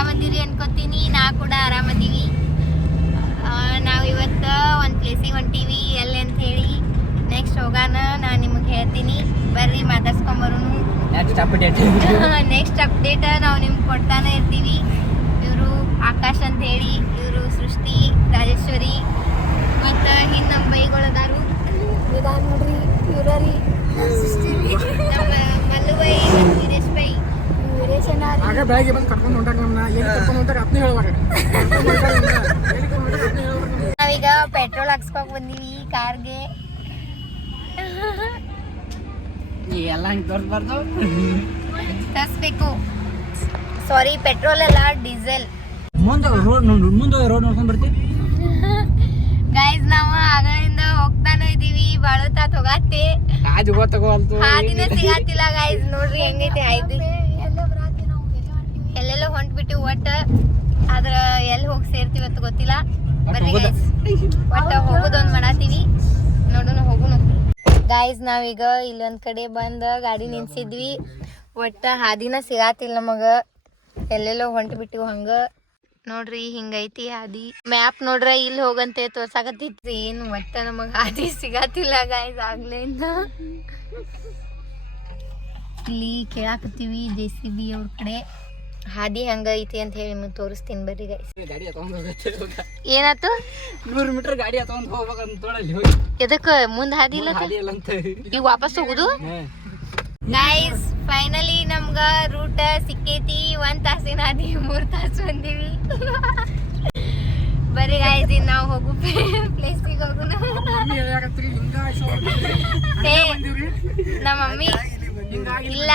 ಆರಾಮದಿರಿ ಅನ್ಕೋತೀನಿ. ನಾ ಕೂಡ ಆರಾಮದೀವಿ. ನಾವು ಇವತ್ತು ಒಂದು ಪ್ಲೇಸಿಗೆ ಹೊಂಟೀವಿ, ಎಲ್ಲಿ ಅಂತ ಹೇಳಿ ನೆಕ್ಸ್ಟ್ ಹೋಗೋಣ. ನಾನು ನಿಮಗೆ ಹೇಳ್ತೀನಿ, ಬರ್ರಿ ಮಾತಾಡ್ಸ್ಕೊಂಬರೋನು. ನೆಕ್ಸ್ಟ್ ಅಪ್ಡೇಟ್ ನಾವು ನಿಮ್ಗೆ ಕೊಡ್ತಾನೆ ಇರ್ತೀವಿ. ಇವರು ಆಕಾಶ್ ಅಂತ ಹೇಳಿ, ಇವರು ಸೃಷ್ಟಿ, ರಾಜೇಶ್ವರಿ, ಮತ್ತು ಇನ್ನು ನಮ್ಮ ಬೈಗಳದಾರು ನೋಡ್ರಿ. ಇವ್ರ ರೀ ನಮ್ಮ ಮಲ್ಲು ಬೈ, ವೀರೇಶ್ ಬೈ, ಬೆಳಗ್ಗೆ ಬಂದು ಕರ್ಕೊಂಡು ಹೊಂಟಾಗ ನಮ್ಮನ್ನ ಏನು ಕರ್ಕೊಂಡು ಹೊಂಟಾಗ ಅದನ್ನೇ ಹೇಳ್ಬೇಕು. ನಾವೀಗ ಪೆಟ್ರೋಲ್ ಹಾಕ್ಸ್ಕೊಂಡ್ ಬಂದೀವಿ ಕಾರ್ಗೆ. ಎಲ್ಲ ಹಿಂಗೆ ತೋರಿಸ್ಬಾರ್ದು, ತರಿಸ್ಬೇಕು. ಸಾರಿ, ಪೆಟ್ರೋಲ್ ಅಲ್ಲ, ಡೀಸೆಲ್. ಮುಂದೆ ರೋಡ್ ನೋಡ್ಕೊಂಡ್ ಬರ್ತೀವಿ. ಗೈಸ್, ನಾವು ಆಗಲಿಂದ ಹೋಗ್ತಾನೆ ಇದೀವಿ. ಬಾಳ ತಾತ್ ಹೋಗತ್ತೆ, ಹಾದಿನ ಸಿಗತ್ತಿಲ್ಲ. ಗೈಸ್ ನೋಡ್ರಿ ಹೆಂಗೈತೆ ಹಾಯ್ದು. ಎಲ್ಲೆಲ್ಲ ಹೊಂಟ್ಬಿಟ್ಟು ಒಟ್ಟ ಆದ್ರ ಎಲ್ಲಿ ಹೋಗಿ ಸೇರ್ತೀವಿ ಅಂತ ಗೊತ್ತಿಲ್ಲ. ಬರ್ರಿ ಗೈಸ್, ಒಟ್ಟ ಹೋಗೋದೊಂದು ಮಾಡಾತೀವಿ. ನೋಡೋಣ, ಹೋಗುನು. ಗೈಸ್, ನಾವೀಗ ಇಲ್ಲೊಂದ್ ಕಡೆ ಬಂದ ಗಾಡಿ ನಿಲ್ಸಿದ್ವಿ. ಒಟ್ಟ ಹಾದಿನ ಸಿಗಾತಿಲ್ಲ ನಮಗ. ಎಲ್ಲೆಲ್ಲೋ ಹೊಂಟ್ ಬಿಟ್ಟಿವ್. ಹಂಗ ನೋಡ್ರಿ, ಹಿಂಗೈತಿ ಹಾದಿ. ಮ್ಯಾಪ್ ನೋಡ್ರ ಇಲ್ಲಿ ಹೋಗಂತೆ ತೋರ್ಸಾಕತ್ತಿತ್ತು. ಏನು ಒಟ್ಟ ನಮಗ ಹಾದಿ ಸಿಗಾತಿಲ್ಲ ಗೈಸ್ ಆಗ್ಲಿಂದ. ಇಲ್ಲಿ ಕೇಳಾಕತ್ತೀವಿ JCB ಅವ್ರ ಕಡೆ ಹಾದಿ ಹಂಗ ಐತಿ ಅಂತ ಹೇಳಿ ನಿಮ್ಗೆ ತೋರಿಸ್ತೀನಿ. ಬರ್ರಿ ಗೈಸ್. ಏನಾಯ್ತು? 100 ಮೀಟರ್ ಗಾಡಿ ತಗೊಂಡ್ ಹೋಗ್ಬೇಕಂತ. ಎದಕ್ಕ ಮುಂದ್ ಹಾದಿ ಇಲ್ಲ? ಈಗ ವಾಪಸ್ ಹೋಗುದು? ಗೈಸ್, ಫೈನಲಿ ನಮ್ಗ ರೂಟ್ ಸಿಕ್ಕೈತಿ. 1 ತಾಸಿನ ಹಾದಿ 3 ತಾಸು ಬಂದೀವಿ. ಬರ್ರಿ ಗೈಸ್, ನಾವು ಹೋಗು ಪ್ಲೇಸಿಗೆ ಹೋಗುನ. ನಮ್ಮ ಮಮ್ಮಿ ಇಲ್ಲ,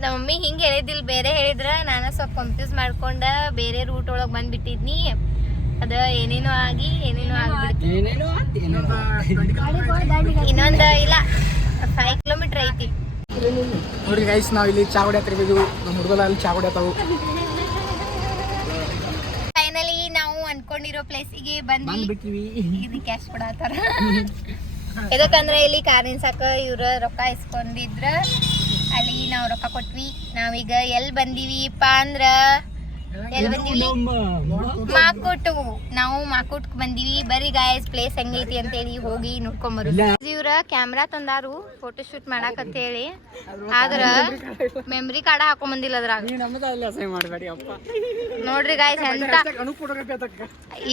ನಮ್ಮ ಮಮ್ಮಿ ಹಿಂಗೆ ಹೇಳಿದಿಲ್ಲ, ಬೇರೆ ಹೇಳಿದ್ರ. ನಾನು ಸ್ವಲ್ಪ ಕನ್ಫ್ಯೂಸ್ ಮಾಡ್ಕೊಂಡ ಬೇರೆ ರೂಟ್ ಒಳಗೆ ಬಂದ್ಬಿಟ್ಟಿದ್ನಿ. ಅದ ಏನೇನೋ ಆಗಿ ಏನೇನೋ ಆಗ್ಬಿಡ್ತಿ. ಇನ್ನೊಂದು ಇಲ್ಲ 5 ಕಿಲೋಮೀಟರ್ ಐತಿ. ನೋಡ್ರಿ ಗೈಸ್, ನಾವ್ ಇಲ್ಲಿ ಚಾ ಹೊಡ್ಯಾತಿರ್ಬೇಕು. ನಮ್ಮ ಹುಡುಗಲ್ಲ ಅಲ್ಲಿ ಚಾ ಹೊಡ್ಯಾತಾವು. ಫೈನಲಿ ನಾವು ಅನ್ಕೊಂಡಿರೋ ಪ್ಲೇಸಿಗೆ ಬಂದ್ಬಿಟ್ಟಿವಿ. ಇದು ಕ್ಯಾಶ್ ಕೊಡತ್ತಾರ. ಎದಕ್ಕಂದ್ರೆ ಇಲ್ಲಿ ಕಾರ್ ನಿಲ್ಸಾಕ ಇವ್ರ ರೊಕ್ಕ ಇಸ್ಕೊಂಡಿದ್ರ. ಅಲ್ಲಿ ನಾವು ರೊಕ್ಕ ಕೊಟ್ವಿ. ನಾವೀಗ ಎಲ್ಲಿ ಬಂದೀವಿಪ್ಪ ಅಂದ್ರ, ಎಲ್ಲಿ ಬಂದೀವಿ? ಮಾಕೋಟು. ನಾವು ಮಾಕೋಟ್ ಬಂದೀವಿ. ಬರ್ರಿ ಗಾಯ್ಸ್, ಪ್ಲೇಸ್ ಹೆಂಗೈತಿ ಅಂತ ಹೇಳಿ ಹೋಗಿ ನೋಡ್ಕೊಂಬರು. ಇವ್ರ ಕ್ಯಾಮ್ರಾ ತಂದಾರು ಫೋಟೋ ಶೂಟ್ ಮಾಡಾಕ ಅಂತ ಹೇಳಿ. ಆದ್ರ ಮೆಮ್ರಿ ಕಾರ್ಡ್ ಹಾಕೊಂಡ್ ಬಂದಿಲ್ಲ ಅದ್ರಾಗ. ನೋಡ್ರಿ ಗಾಯ್ಸ್, ಎಂತ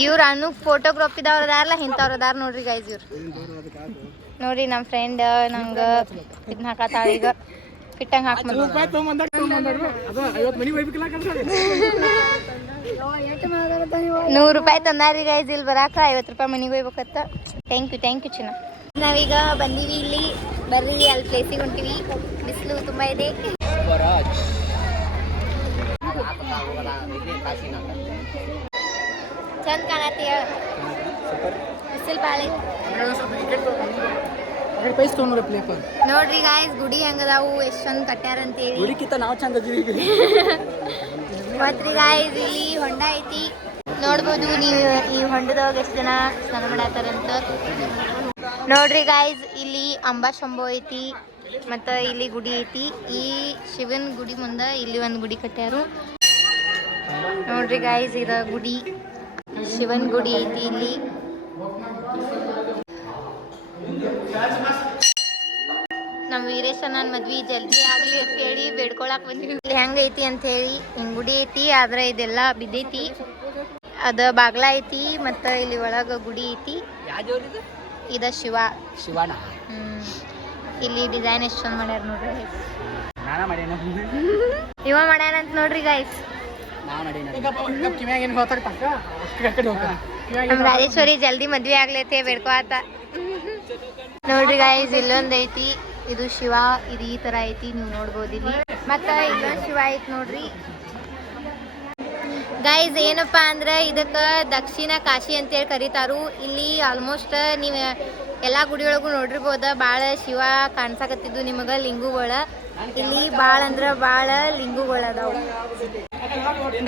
ಇವ್ರ ಅನುಕ್ ಫೋಟೋಗ್ರಫಿದವ್ರದಾರಲ್ಲ, ಇಂಥವ್ರದಾರ ನೋಡ್ರಿ ಗಾಯ್ಸ್. ಇವ್ರು ನೋಡ್ರಿ, ನಮ್ಮ ಫ್ರೆಂಡ್ ನಂಗ ಇದನ್ನ ಹಾಕತ್ತಾಳ. ಈಗ ಫಿಟ್ಟಂಗ್ ಹಾಕ್ಬಂದ. 100 ರೂಪಾಯಿ ತಂದಾರಿ ಗೈಸ್ ಇಲ್ಲಿ ಬರಾಕ. 50 ರೂಪಾಯಿ ಮನೆಗೆ ಹೋಗ್ಬೇಕತ್ತ. ಥ್ಯಾಂಕ್ ಯು ಚಿನ್ನ. ನಾವೀಗ ಬಂದೀವಿ ಇಲ್ಲಿ. ಬರ್ರಿ, ಅಲ್ಲಿ ಪ್ಲೇಸಿಗೆ ಹೊಂಟಿವಿ. ಬಿಸಿಲು ತುಂಬಾ ಇದೆ. ಚಂದ ಕಾಣತ್ತಿ. ಬಿಸಿಲು ಬಾಳೆ. ನೋಡ್ರಿ ಗಾಯ್ಸ್, ಗುಡಿ ಹೆಂಗದಾವು, ಎಷ್ಟ್ ಚಂದ ಕಟ್ಟ್ಯಾರ ಅಂತೇಳಿ. ಮತ್ರಿ ಗಾಯ್ಸ್, ಇಲ್ಲಿ ಹೊಂಡ ಐತಿ. ನೋಡ್ಬೋದು ನೀವು ಈ ಹೊಂಡದಾಗ ಎಷ್ಟು ಜನ ಸ್ನಾನ ಮಾಡತ್ತಾರಂತ. ನೋಡ್ರಿ ಗಾಯ್ಸ್, ಇಲ್ಲಿ ಅಂಬಾಶಂಭು ಐತಿ. ಮತ್ತ ಇಲ್ಲಿ ಗುಡಿ ಐತಿ. ಈ ಶಿವನ್ ಗುಡಿ ಮುಂದ ಇಲ್ಲಿ ಒಂದು ಗುಡಿ ಕಟ್ಟ್ಯಾರು. ನೋಡ್ರಿ ಗಾಯ್ಸ್, ಇದ ಗುಡಿ, ಶಿವನ್ ಗುಡಿ ಐತಿ ಇಲ್ಲಿ. ನಮ್ಮ ವೀರೇಶ ನನ್ನ ಮದ್ವಿ ಜಲ್ದಿ ಆಗ್ಲಿ ಅಂತ ಹೇಳಿ ಬೇಡ್ಕೊಳಕ್ ಬಂದಿವಿ. ಇಲ್ಲಿ ಹೆಂಗೈತಿ ಅಂತ ಹೇಳಿ, ಹಿಂಗ್ ಗುಡಿ ಐತಿ, ಆದ್ರೆ ಇದೆಲ್ಲ ಬಿದ್ದೈತಿ. ಅದ ಬಾಗ್ಲ ಐತಿ, ಮತ್ತ ಇಲ್ಲಿ ಒಳಗ ಗುಡಿ ಐತಿ. ಇದ ಶಿವನ. ಇಲ್ಲಿ ಡಿಸೈನ್ ಎಷ್ಟು ಚಂದ ಮಾಡ್ಯಾರ ನೋಡ್ರಿ. ಇವ ಮಾಡ್ಯಾನಂತ ನೋಡ್ರಿ ಗೈಸ್. ನಮ್ಮ ರಾಜೇಶ್ವರಿ ಜಲ್ದಿ ಮದ್ವೆ ಆಗ್ಲೈತೆ ಬೇಡ್ಕೊ ಆತ. ನೋಡ್ರಿ ಗೈಸ್, ಇಲ್ಲೊಂದ್ ಐತಿ. ಇದು ಶಿವ. ಇದು ಈ ತರ ಐತಿ, ನೀವು ನೋಡ್ಬೋದು ಇಲ್ಲಿ. ಮತ್ತ ಇಲ್ಲೊಂದ್ ಶಿವ ಐತಿ ನೋಡ್ರಿ ಗೈಸ್. ಏನಪ್ಪಾ ಅಂದ್ರೆ ಇದಕ್ಕ ದಕ್ಷಿಣ ಕಾಶಿ ಅಂತೇಳಿ ಕರೀತಾರು. ಇಲ್ಲಿ ಆಲ್ಮೋಸ್ಟ್ ನೀವ್ ಎಲ್ಲಾ ಗುಡಿಯೊಳಗು ನೋಡಿರ್ಬೋದ, ಬಾಳ ಶಿವ ಕಾಣ್ಸಾಕತ್ತಿದ್ದು ನಿಮಗ ಲಿಂಗುಗಳ. ಇಲ್ಲಿ ಬಾಳ ಅಂದ್ರ ಬಾಳ ಲಿಂಗುಗಳ ಅದಾವು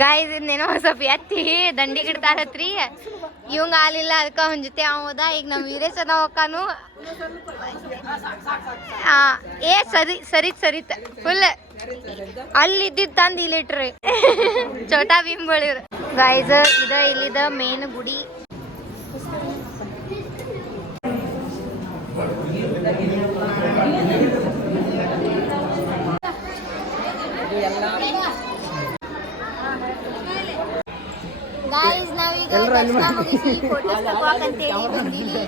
ಗೈಸ್. ಇನ್ನೇನೋ ಸ್ವಲ್ಪ ಎತ್ತಿ ದಂಡಿ ಗಿಡ್ತಾರತ್ರಿ. ಇವಂಗ ಆಲಿಲ್ಲ, ಅದಕ್ಕ ಅವನ ಜೊತೆ ಅವದ. ಈಗ ನಮ್ ವೀರೇಶ್ ಅದ ಹೋಗಾನು. ಏ ಸರಿತ್ ಫುಲ್ ಅಲ್ಲಿ ಇದ್ದಿದ್ದು ತಂದು ಇಲ್ಲಿಟ್ರಿ ಚೋಟಾ ಭೀಮ್ಗಳು ಇವ್ರು ಗೈಸ್. ಇಲ್ಲಿದ ಮೇನ್ ಗುಡಿ. ಗೈಸ್ ನಾವೀಗ ದರ್ಶನ ಮುಗಿಸಿ ಫೋಟೋಸ್ ತಗೋಕಂತೇಳಿ ಬಂದೀವಿ.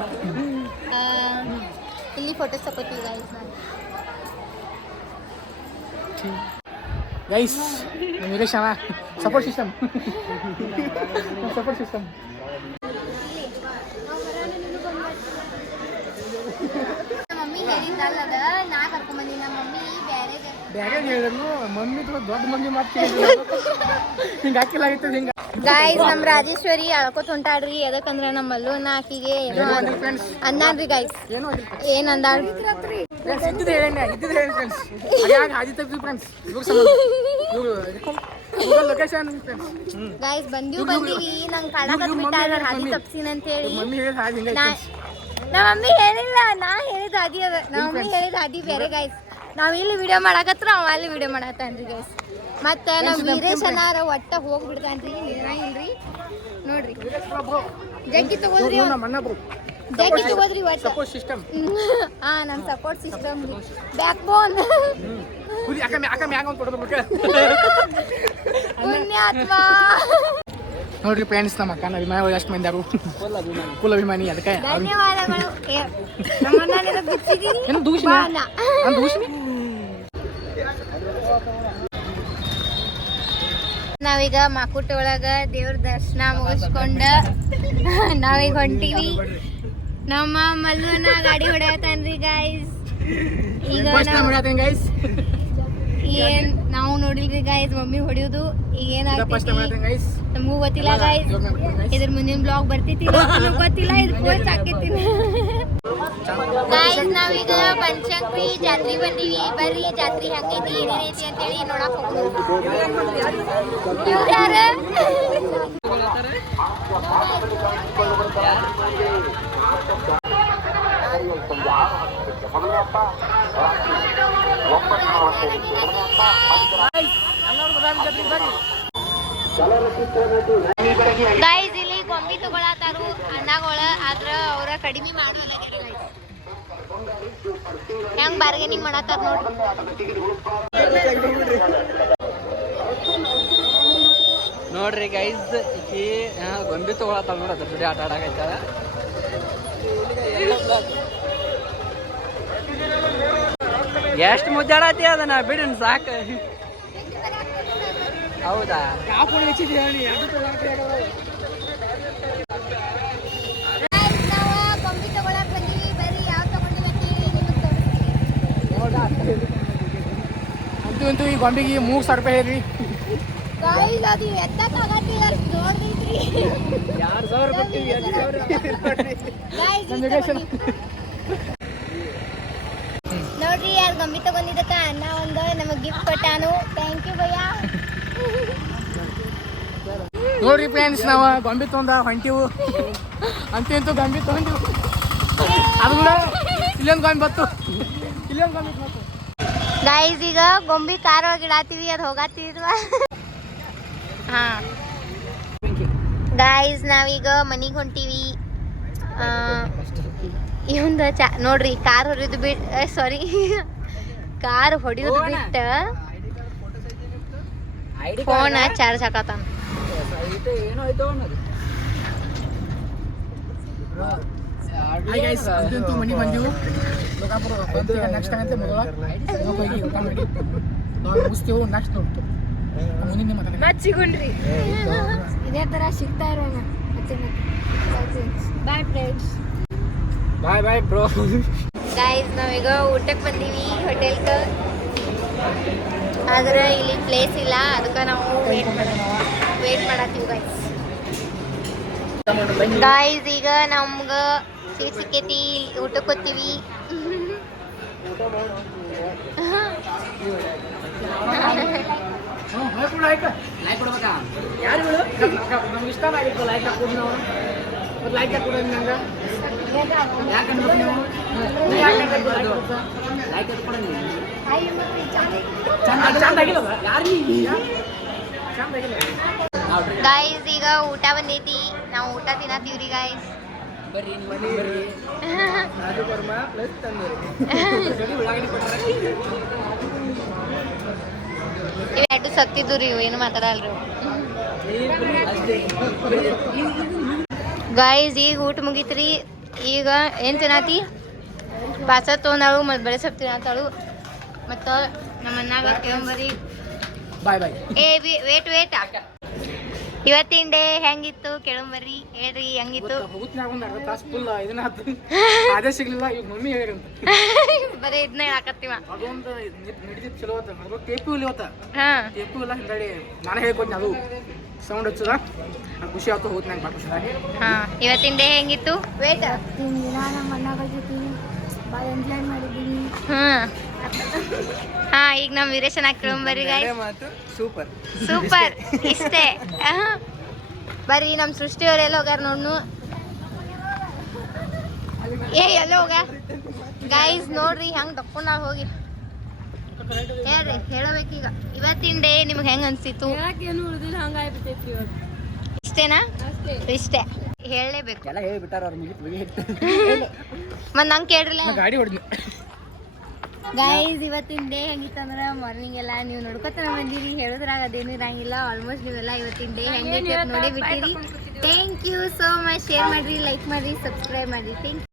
ಇಲ್ಲಿ ಫೋಟೋಸ್ ತಗೋತೀವಿ ಗೈಸ್. ಗೈಸ್ ನಮ್ಮ ವಿರೇಶ್ ಅಣ್ಣ support system support system. Mummy ಹೇಳಿದ್ದಲ್ಲ ಅದ ನಾ ಕರ್ಕೊಂಡ್ ಬಂದಿ. ನಮ್ಮ ಮಮ್ಮಿ ಬೇರೆ ಹೇಳಿದ್ರು ಮಮ್ಮಿ ದೊಡ್ಡ ಮಮ್ಮಿ ಮಾತು ಹಿಂಗೆ ಹಾಕಿಲಾಗಿತ್ತು ಹಿಂಗೆ. ಗಾಯ್ಸ್ ನಮ್ ರಾಜೇಶ್ವರಿ ಅಳ್ಕೊತ ಹೊಂಟಾಡ್ರಿ. ಎದಕ್ಕಂದ್ರ ನಮ್ಮ ಮಲ್ಲುನ ಆಕಿಗೆ ಏನೋ ಅಂದಾನ್ರಿ ಗಾಯ್ಸ್. ಏನ್ ಅಂದಾಳ್ ಗಾಯ್ಸ್ ಬಂದೀವಿ. ನಂಗೆ ಕಾಡಕತ್ ಬಿಟ್ಟಾರ ಹಾದಿ ತಪ್ಸಿನ ಅಂತ ಹೇಳಿ. ನಮ್ಮ ಮಮ್ಮಿ ಹೇಳಿಲ್ಲ, ನಾ ಹೇಳಿದ ಹಾದಿ ಅದ. ನಮ್ಮ ಮಮ್ಮಿ ಹೇಳಿದ ಹಾದಿ ಬೇರೆ ಗಾಯ್ಸ್. ನಾವ್ ಇಲ್ಲಿ ವಿಡಿಯೋ ಮಾಡಕತ್ರ ಅವ ಅಲ್ಲಿ ವಿಡಿಯೋ ಮಾಡತ್ತಾನ್ರಿ ಗೈಸ್. ಮತ್ತೆ ನಮ್ ವೀರೇಶ್ ಅನ್ನಾರ ಒಟ್ಟ ಹೋಗ್ಬಿಡ್ತಾನ್ರಿ. ಇಲ್ರಿ ನೋಡ್ರಿ ಜಗ್ಗಿ ತಗೋದ್ರಿ ಒಟ್ಟ. Support system. ಹಾ ನಮ್ ಸಪೋರ್ಟ್ ಸಿಸ್ಟಮ್ ಬ್ಯಾಕ್ ಬೋನ್. ಪುಣ್ಯಾತ್ಮ. ನೋಡ್ರಿ ಫ್ರೆಂಡ್ಸ್, ನಮ್ಮ ಅಕ್ಕನ ಅಭಿಮಾನಿಗಳು ಎಷ್ಟು ಮಂದಿ ಯಾರು ಫುಲ್ ಅಭಿಮಾನಿ. ಅದಕ್ಕೆ ಧನ್ಯವಾದಗಳು. ನಮ್ಮನ್ನ ಬಿಚ್ಚಿದೀನಿ. ಏನು ದೂಷಣೆ ದೂಷಣೆ. ನಾವೀಗ ಮಾಕುಟ್ಟ ಒಳಗ ದೇವ್ರ ದರ್ಶನ ಮುಗಿಸ್ಕೊಂಡ ನಾವೀಗ ಹೊಂಟಿವಿ. ನಮ್ಮ ಮಲ್ಲುನ ಗಾಡಿ ಹೊಡೆಯತಾನ್ರಿ ಗೈಸ್. ಈಗ ಏನ್ ನಾವು ನೋಡಿಲ್ರಿ ಗೈಸ್ ಮಮ್ಮಿ ಹೊಡಿಯೋದು. ಈಗ ಏನಾಗ್ತೈತಿ ನಮಗೂ ಗೊತ್ತಿಲ್ಲ ಗೈಸ್. ಇದ್ರ ಮುಂದಿನ ಬ್ಲಾಗ್ ಬರ್ತೈತಿ ಗೊತ್ತಿಲ್ಲ. ಇದು ಪೋಸ್ಟ್ ಹಾಕೈತಿ ಗೈಸ್. ನಾವೀಗ ಬನಶಂಕರಿ ಜಾತ್ರೆ ಬಂದೀವಿ. ಬರ್ರಿ ಜಾತ್ರೆ ಹಂಗೈತಿ ಏನೇನೈತಿ ಅಂತೇಳಿ ನೋಡಕ್ ಹೋಗ್ತೀವಿ. ಇವ್ರು ಯಾರು? ಗೈಸ್ ಇಲ್ಲಿ ಗೊಂಬಿ ತಗೊಳತಾರು ಅಣ್ಣಗಳ. ಆದ್ರ ಅವ್ರ ಕಡಿಮೆ ಮಾಡೋಲ್ಲ. ಹೆಂಗ್ ಬಾರ್ಗೇನಿಂಗ್ ಮಾಡತ್ತಾರ ನೋಡ್ರಿ ಗೈಸ್. ಈಕಿ ಗೊಂಬಿ ತಗೊಳತ್ತಾಳ ನೋಡ, ಅದ್ರ ಜೊತೆ ಆಟ ಆಡಕೈತಾಳ. ಎಷ್ಟು ಮುದ್ದಾಡತಿ ಅದನ್ನ ಬಿಡಿನ ಸಾಕು. ಹೌದಾ? ಗೊಂಬಿ ತಗೊಳಕ್ ಬಂದೀವಿ. ಬರ್ರಿ ಯಾವ ತಗೊಂಡಿವಿ ಅಂತೂ ಈ ಗೊಂಬಿಗೆ 3,000 ರೂಪಾಯಿ ಹೇಳ್ರಿ. ಗೈಸ್ ಅದು ಎತ್ತಕ್ಕಾಗತ್ತಿಲ್ಲ, ನೋಡ್ದೈತ್ರಿ. 2,000 ಕೊಟ್ಟಿವಿ. ನೋಡ್ರಿ ಯಾರು ಗೊಂಬಿ ತಗೊಂಡಿದ್ದಕ್ಕ ಅಣ್ಣ ಒಂದು ನಮಗ್ ಗಿಫ್ಟ್ ಕೊಟ್ಟಾನು. ಥ್ಯಾಂಕ್ ಯು ಭಯ್ಯ. ನೋಡ್ರಿ ಫ್ರೆಂಡ್ಸ್, ನಾವು ಗೊಂಬಿ ತೊಂದ ಹೊಂಟಿವು. ಅಂತೂ ಗೊಂಬಿ ತೊಗೊಂಡಿವು. ಅದು ಕೂಡ ಇಲ್ಲೊಂದು ಗೊಂಬಿ ಬತ್ತು. ಗೈಸ್ ಈಗ ಗೊಂಬಿ ಕಾರ್ ಒಳಗೆ ಇಡಾತೀವಿ. ಅದು ಹೋಗಾತಿದ್ವಾ? ಹಾ ಗೈಸ್ ನಾವೀಗ ಮನಿಗೆ ಹೊಂಟಿವಿ. ಇವಂದ ನೋಡ್ರಿ ಕಾರ್ ಹೊಡೆದು ಕಾರ್ ಹೊಡಿಯೋದು ಬಿಟ್ಟು ಫೋನ್ ಚಾರ್ಜ್ ಹಾಕತಾನ. ಅಂತೂ ಮನೆಗೆ ಬಂದಿವು. ನೆಕ್ಸ್ಟ್ ಟೈಮ್ ಅಂತ ಹೋಗಿ ಊಟ ಮಾಡಿ ಮುಗಿಸ್ತೀವಿ. ನೆಕ್ಸ್ಟ್ ಮುಂದಿನ ಮಚ್ಚಿಕೊಂಡ್ರಿ ಇದೇ ತರ ಸಿಗ್ತಾ ಇರೋಣ. Bye friends. Bye bro. Guys ನಾವೀಗ ಊಟಕ್ಕೆ ಬಂದೀವಿ ಹೋಟೆಲ್ಗೆ. ಆದ್ರೆ ಇಲ್ಲಿ ಪ್ಲೇಸ್ ಇಲ್ಲ, ಅದಕ್ಕೆ ನಾವು ವೇಟ್ ಮಾಡತ್ತೀವಿ ಗೈಸ್. ಈಗ ನಮ್ಗೆ ಸೀಟ್ ಸಿಕ್ಕೈತಿ, ಊಟಕ್ಕೆ ಹೋಗ್ತೀವಿ. ಲೈಕ್ ಕೊಡ್ಬೇಕಾ? ಯಾರು ನಮ್ಗೆ ಇಷ್ಟ ಆಗಿತ್ತು. ಲೈಕ್ ಹಾಕೋದು ನಾವು ಲೈಕ್ ಹಾಕೋದು ನಂಗೆ ಯಾಕಂದ್ರೆ ಗಾಯ್ಸ್ ಈಗ ಊಟ ಬಂದೈತಿ, ನಾವು ಊಟ ತಿನ್ನತ್ತೀವ್ರಿ ಗಾಯ್ಸ್. ಇವೆರಡು ಸತ್ತಿದ್ದು ರೀ, ಏನು ಮಾತಾಡಲ್ರಿ. ಗಾಯ್ಸ್ ಈಗ ಊಟ ಮುಗೀತ್ರಿ. ಈಗ ಏನು ತಿನ್ನತಿ? ಪಾಸ ತೊಗೊಂಡಾಳು ಮತ್ತು ಬೆಳೆ ಸೊಪ್ಪು ತಿನ್ನತ್ತಾಳು. ಮತ್ತು ನಮ್ಮ ಅಣ್ಣಾಗ ಕೇಳಂಬರಿ. ಬಾಯ್ ಬಾಯ್. ವೇಟ್ ಇವತ್ತಿನ ಡೇ ಹೆಂಗಿತ್ತು ಕೇಳಂಬರ್ರಿ, ಹೇಳ್ರಿ ಹೆಂಗಿತ್ತು. ಹೋಗುತ್ನಾಗ ಒಂದು ಅರ್ಧ ತಾಸು ಫುಲ್ ಇದನ್ನ ಹತ್ತು ಅದೇ ಸಿಗ್ಲಿಲ್ಲ. ಈಗ ಮಮ್ಮಿ ಹೇಳಿರಂತ ಬರೀ ಇದನ್ನ ಹೇಳಕತ್ತೀವ. ಅದೊಂದು ನಡಿದಿತ್ತು ಚಲೋ ಆತ. ಅದು ಟೇಪು ಇಲ್ಲ ಇವತ್ತ. ಹಾ ಟೇಪು ಇಲ್ಲ ಹಿಂದಾಡಿ ನಾನೇ ಹೇಳ್ಕೊಡ್ತೀನಿ. ಅದು ಸೌಂಡ್ ಹಚ್ಚದ ಖುಷಿ ಆಯ್ತು. ಹೋಗ್ತಾಗ ಭಾಳ ಖುಷಿ. ಹಾ ಇವತ್ತಿನ ಡೇ ಹೆಂಗಿತ್ತು? ವೇಟ್ ದಿನ ನಮ್ಮ ಅಣ್ಣಾಗ ಜೊತೆ ಭಾಳ ಎಂಜಾಯ್ ಮಾಡಿದ್ದೀವಿ. ಹಾ ಈಗ ನಮ್ಮ ವೀರೇಶನ್ ಕೇಳಂಬರ್ರಿ ಗಾಯ್ಸ್. ಸೂಪರ್ ಸೂಪರ್ ಇಷ್ಟೇ. ಬರ್ರಿ ನಮ್ಮ ಸೃಷ್ಟಿಯವರೆಲ್ಲ ಹೋಗ್ಯಾರ ನೋಡ್ನು. ಎಲ್ಲ ಹೋಗ ಗಾಯ್ಸ್ ನೋಡ್ರಿ ಹೆಂಗ್ ದಕ್ಕೊಂಡಾಗ ಹೋಗಿ ಹೇಳ್ರಿ, ಹೇಳಬೇಕೀಗ ಇವತ್ತಿನ ಡೇ ನಿಮ್ಗೆ ಹೆಂಗ್ ಅನ್ಸಿತ್ತು? ಏನು ಉಳಿದಿಲ್ಲ, ಹಂಗಾಗ್ಬಿಟ್ಟೈತ್ರಿ ಇವತ್ತು. ಇಷ್ಟೇನಾ? ಇಷ್ಟೇ ಹೇಳಲೇಬೇಕು. ಎಲ್ಲ ಹೇಳಿಬಿಟ್ಟಾರ ಅವ್ರು. ಮುಗಿತು ಮತ್ತೆ ನಂಗೆ ಕೇಳ್ರಿಲ್ಲ. ಗಾಡಿ ಹೊಡೆದ್ನಿ. ಗೈಸ್ ಇವತ್ತಿನ ಡೇ ಹೆಂಗಿತ್ತಂದ್ರೆ ಮಾರ್ನಿಂಗ್ ಎಲ್ಲ ನೀವು ನೋಡ್ಕೊತಾರ ಬಂದಿರಿ. ಹೇಳೋದ್ರಾಗ ಅದೇನು ಇರಂಗಿಲ್ಲ. ಆಲ್ಮೋಸ್ಟ್ ನೀವೆಲ್ಲ ಇವತ್ತಿನ ಡೇ ಹೆಂಗಿತ್ತು ನೋಡಿ ಬಿಟ್ಟಿರಿ. Thank you so much. Share ಮಾಡಿರಿ, ಲೈಕ್ ಮಾಡಿರಿ, ಸಬ್ಸ್ಕ್ರೈಬ್ ಮಾಡಿರಿ. Thank you.